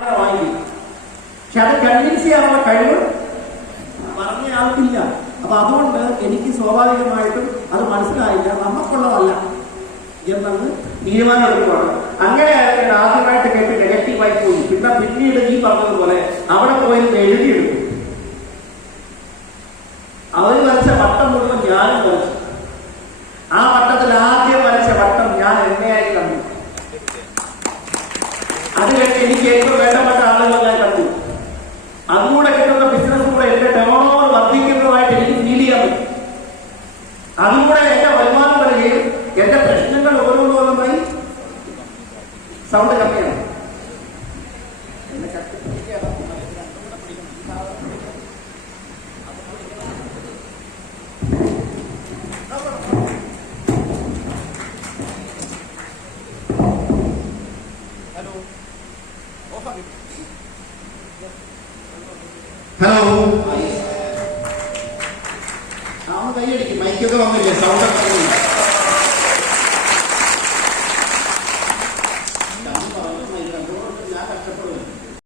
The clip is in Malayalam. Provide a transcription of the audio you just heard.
വാങ്ങിക്കും. പക്ഷെ അത് കൺവിൻസ് ചെയ്യാനുള്ള കഴിവ് പറഞ്ഞ ആൾക്കില്ല. അപ്പൊ അതുകൊണ്ട് എനിക്ക് സ്വാഭാവികമായിട്ടും അത് മനസ്സിലായില്ല, നമുക്കുള്ളതല്ല എന്നത് തീരുമാനമെടുക്കുകയാണ്. അങ്ങനെ ആയിരിക്കും ആദ്യമായിട്ട് കേട്ട് നെഗറ്റീവായി പോയി. പിന്നീട് ഈ പറഞ്ഞതുപോലെ അവിടെ പോയിരുന്ന് എഴുതിയെടുക്കും. അവർ വരച്ച വട്ടം മുഴുവൻ ഞാനും വരച്ചു. ആ വട്ടത്തിൽ ആദ്യം വരച്ച വട്ടം ഞാൻ എന്നെയായി കണ്ടു. അത് കഴിഞ്ഞ് എനിക്ക് ഏറ്റവും വേണ്ടപ്പെട്ട ആളുകളായി കണ്ടു. അതുകൂടെ കിട്ടുന്ന ബിസിനസ് കൂടെ എന്റെ ടേണോവർ വർദ്ധിക്കുന്നതായിട്ട് എനിക്ക് ഫീൽ ചെയ്യാൻ പറ്റും. അതുകൂടെ എന്റെ വരുമാനം വരികയും എന്റെ പ്രശ്നങ്ങൾ ഓരോന്നോരോന്നായി സൗണ്ട് കമ്മിയാണ്. ഹലോ, കൈയടിക്കും. മൈക്കൊക്കെ വന്നില്ലേ? സൗണ്ട്